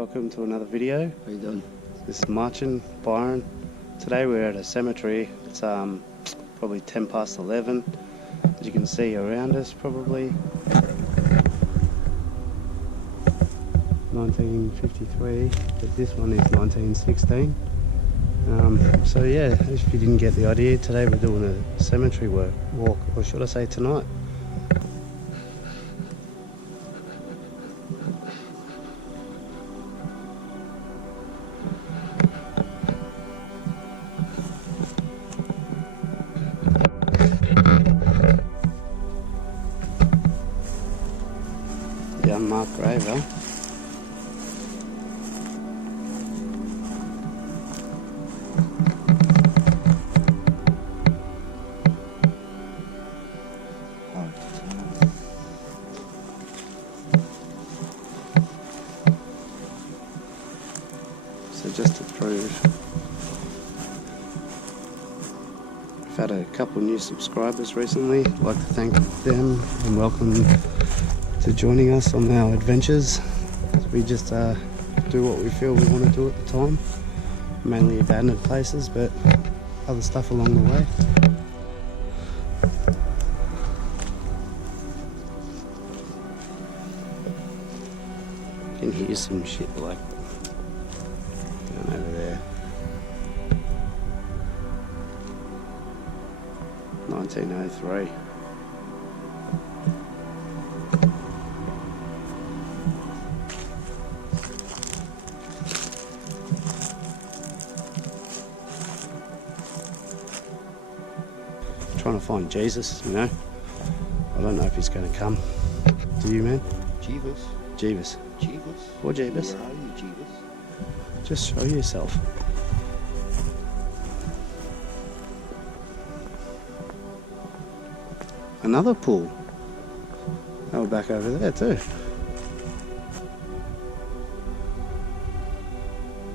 welcome to another video. How you doing? This is Martin, Byron. Today we're at a cemetery. It's probably 10 past 11. As you can see around us, probably 1953, but this one is 1916. So yeah, if you didn't get the idea, today we're doing a cemetery walk, or should I say tonight. The unmarked grave, huh? So just to prove, we've had a couple new subscribers recently. I'd like to thank them and welcome them to joining us on our adventures. We just do what we feel we want to do at the time, mainly abandoned places, but other stuff along the way. You can hear some shit like down over there. 1903. Trying to find Jesus, you know. I don't know if he's going to come. Do you, man? Jeebus. Jeebus. Jeebus. Or Jeebus. Where are you, Jeebus? Just show yourself. Another pool. Oh, back over there too.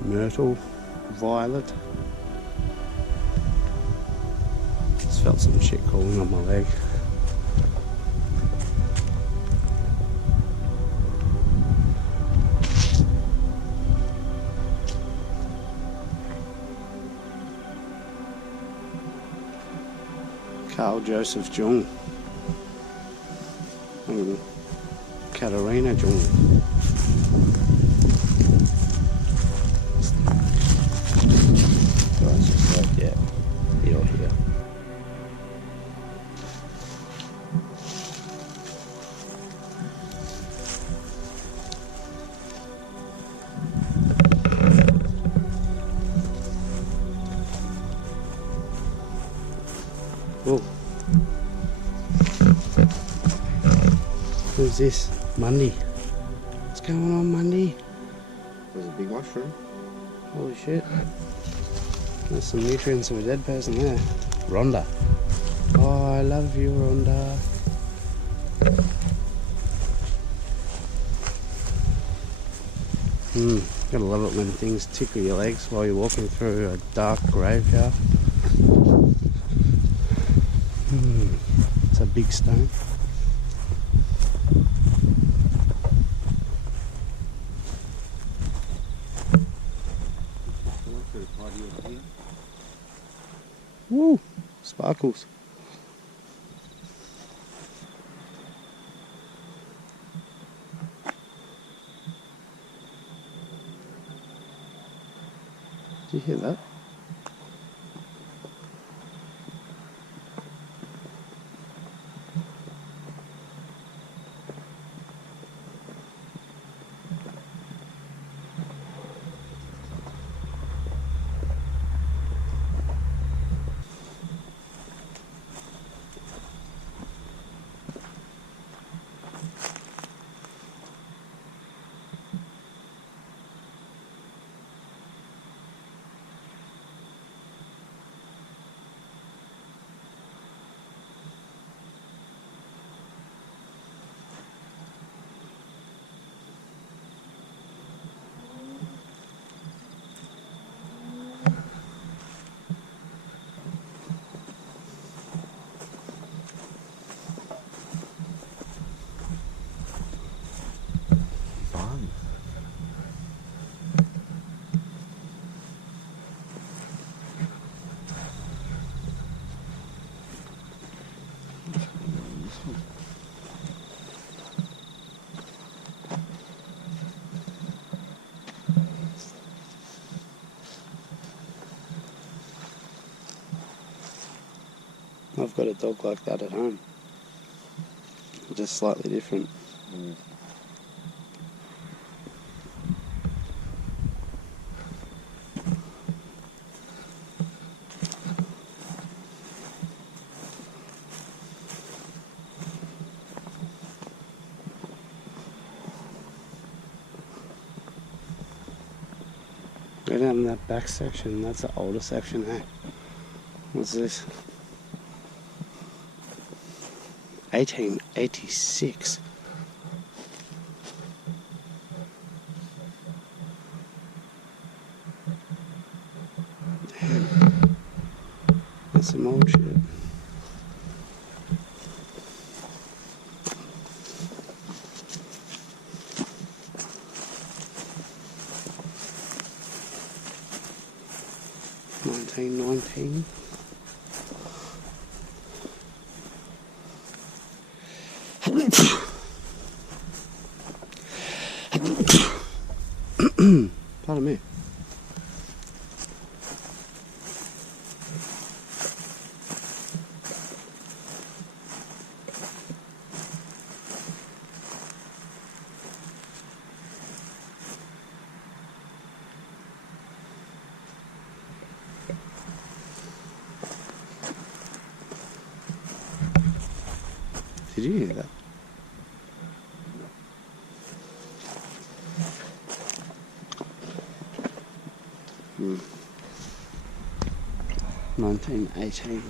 Myrtle, violet. Just felt some shit crawling on my leg. Carl Joseph Jung. Katarina Jung. Guys, just like, yeah, here or here. Oh. Who's this? Mundy. What's going on, Mundy? There's a big mushroom. Holy shit. There's some nutrients of a dead person there. Rhonda. Oh, I love you, Rhonda. Gotta love it when things tickle your legs while you're walking through a dark graveyard. It's a big stone. Woo! Sparkles. Did you hear that? I've got a dog like that at home. Just slightly different. Go down that back section, that's the older section, eh? What's this? 1886. Damn. That's some old shit. $1919. Pardon me. Did you hear that? Hmm. 1918.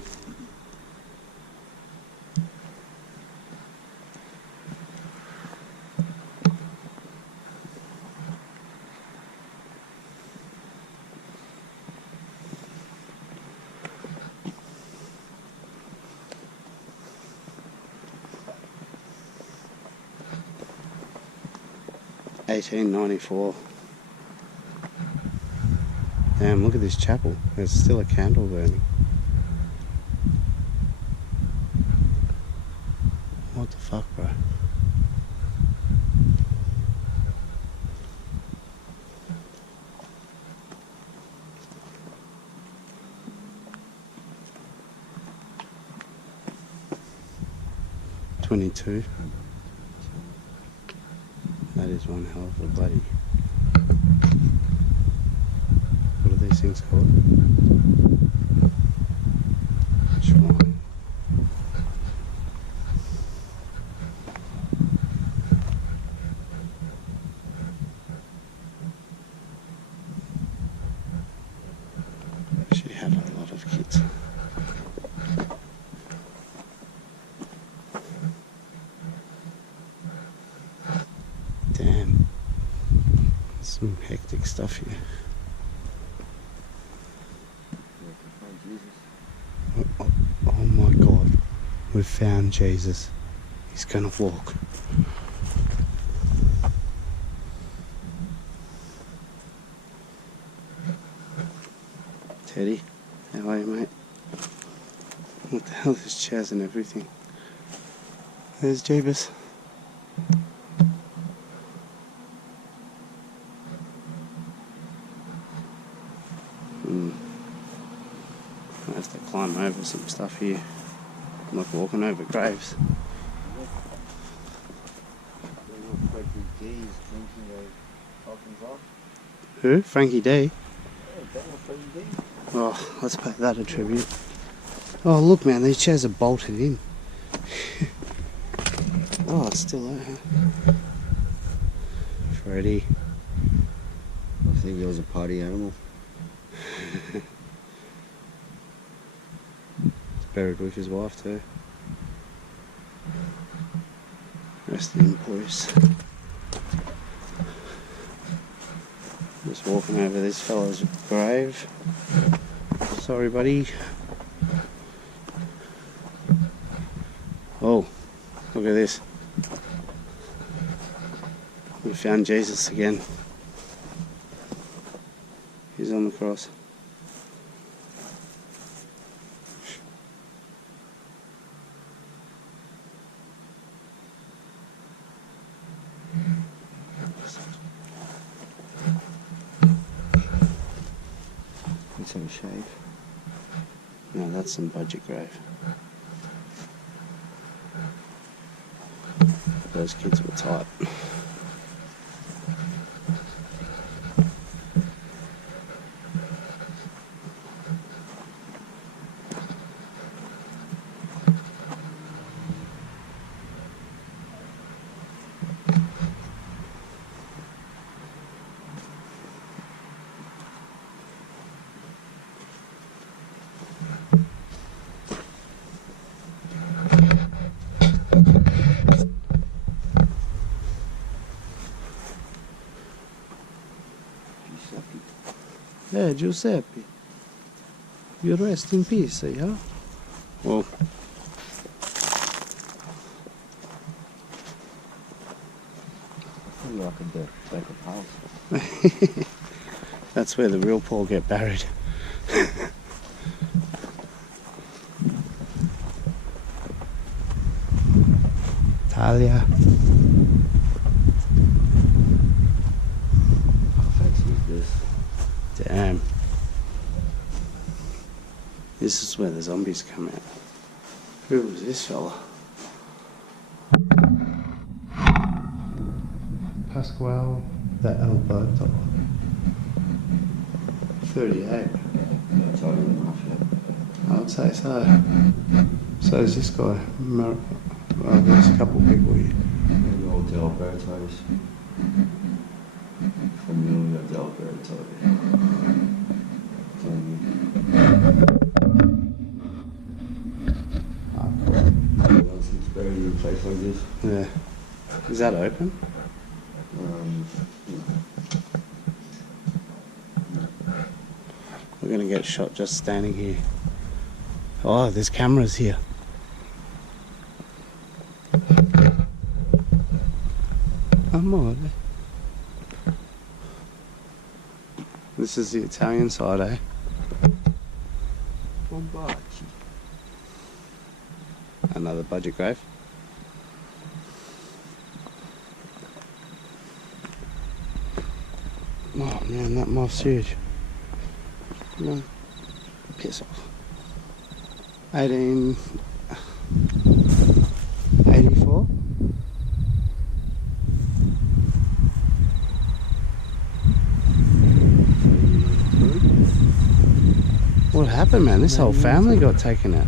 $1894. Damn, look at this chapel. There's still a candle burning. What the fuck, bro? $22. That is one hell of a bloody... What are these things called? Shrine. She had a lot of kids. Damn. Some hectic stuff here. Oh my God, we've found Jesus. He's gonna walk. Teddy, how are you, mate? What the hell, there's chairs and everything. There's Jeebus. I have to climb over some stuff here. I'm like walking over graves. Who? Frankie D? Oh, let's pay that a tribute. Oh, look, man, these chairs are bolted in. Oh, it's still there. Freddy. I think he was a party animal. He's buried with his wife too. Rest in peace. Just walking over this fella's grave. Sorry, buddy. Oh, look at this. We found Jesus again. He's on the cross. have a shave. No, that's some budget grave. Those kids were tight. Yeah, Giuseppe. You rest in peace, yeah? Well, Pretty like a back of house. that's where the real poor get buried. Talia. How fancy is this? Damn. This is where the zombies come out. Who was this fella? Pasquale de Alberto. 38. That's all enough, yeah. I would say so. So is this guy. Well, there's a couple of people here. The old Alberto's. Familiar with Alberto. Once it's buried in a place like this. Yeah. Is that open? We're gonna get shot just standing here. Oh, there's cameras here. Amore. This is the Italian side, eh? Bombaci. Another budget grave. Oh man, that moth's huge. No, piss off. 1884. What happened, man? This whole family got taken out.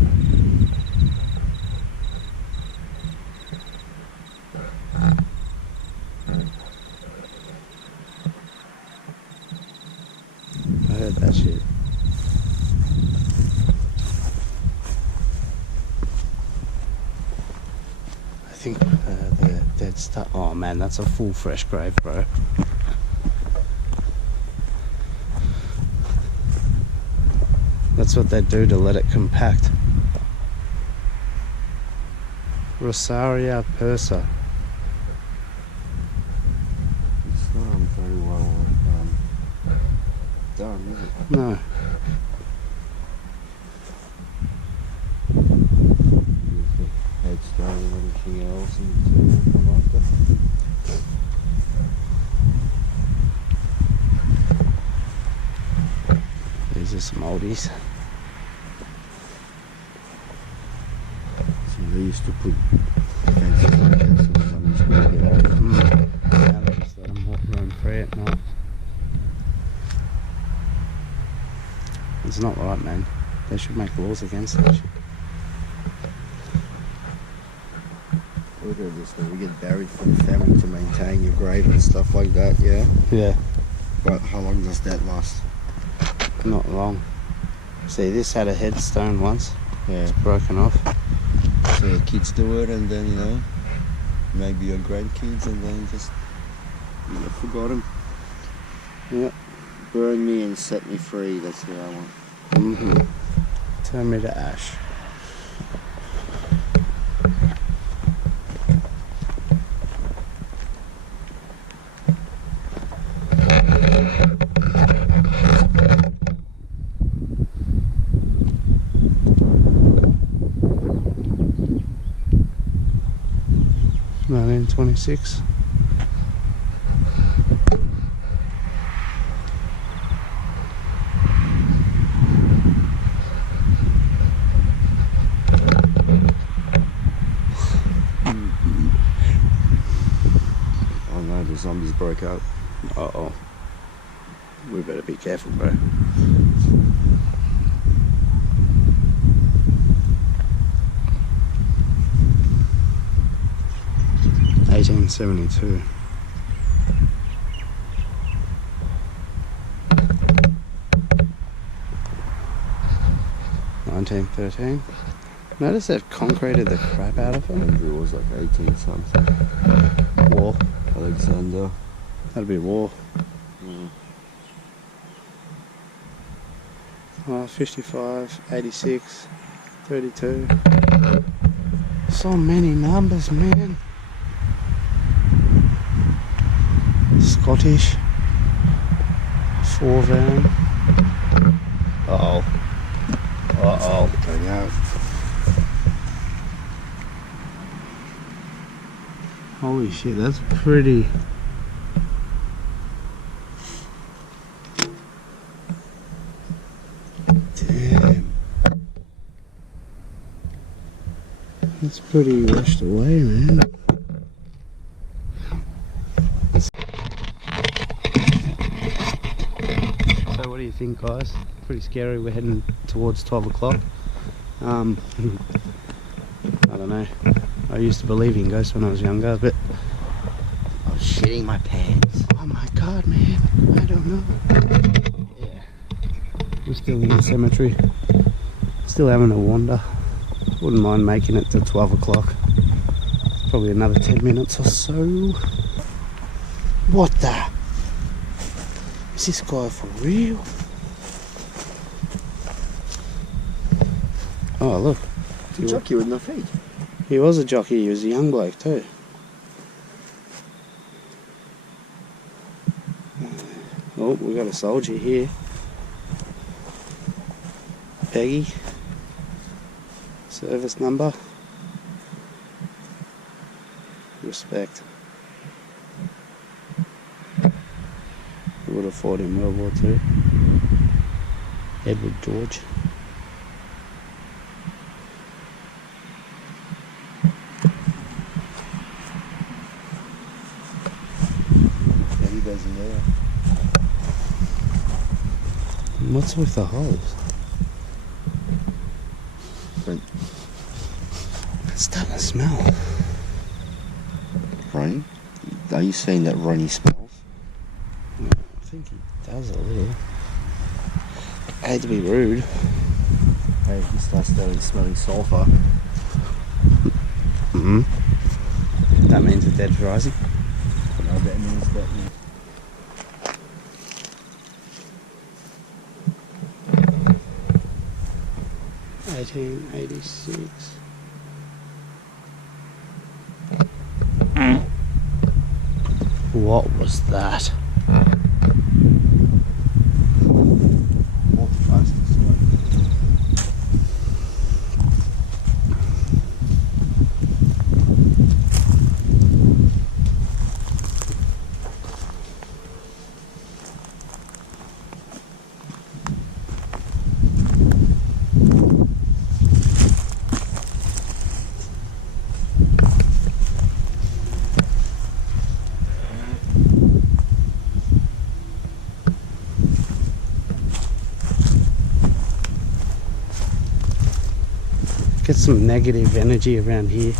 I heard that shit. I think the dead stuff. Oh man, that's a full fresh grave, bro. That's what they do to let it compact. Rosaria Persa. It's not very well done, is it? No. There's the headstone and everything else and come after. These are some oldies. So they used to put fences like that so the zombies couldn't get out. Now they just let them roam free at night. It's not right, man. They should make laws against that shit. Look at this, when we get buried for the family to maintain your grave and stuff like that, yeah? Yeah. But how long does that last? Not long. See, this had a headstone once. Yeah. It's broken off. So your kids do it and then, you know, maybe your grandkids and then just, you know, forgotten. Yep. Burn me and set me free, that's what I want. Mm-hmm. Turn me to ash. $1926. zombies broke out. Uh-oh. We better be careful, bro. $18.72. 1913. Notice they've concreted the crap out of it. Andrew was like 18 something. War. Alexander. That'd be war. 55, 86, 32. So many numbers, man. Scottish. 4 van. Uh-oh. Uh-oh. Going out. Holy shit, that's pretty. Damn. That's pretty washed away, man. So what do you think, guys? Pretty scary. We're heading towards 12 o'clock. I don't know. I used to believe in ghosts when I was younger, but I was shitting my pants. oh my god, man. I don't know. Yeah. We're still in the cemetery. Still having a wander. Wouldn't mind making it to 12 o'clock. Probably another 10 minutes or so. What the? Is this guy for real? Oh, look. It's a jockey with no feet. He was a jockey. He was a young bloke too. Oh, we got a soldier here. Peggy. Service number. Respect. He would have fought in World War II. Edward George. Teddy bears in there. What's with the holes? It's starting to smell. Ronnie? Are you saying that Ronnie smells? I think he does a little. I hate to be rude. Hey, if he starts smelling sulphur. Mm-hmm. That means the dead's rising. No, that means that. 1886. What was that? Get some negative energy around here.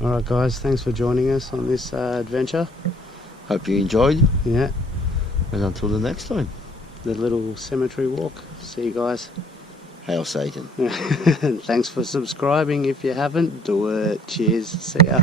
Alright guys, thanks for joining us on this adventure. Hope you enjoyed, Yeah, and until the next time, the little cemetery walk. See you guys. hail Satan. And thanks for subscribing. If you haven't, do it. Cheers. See ya.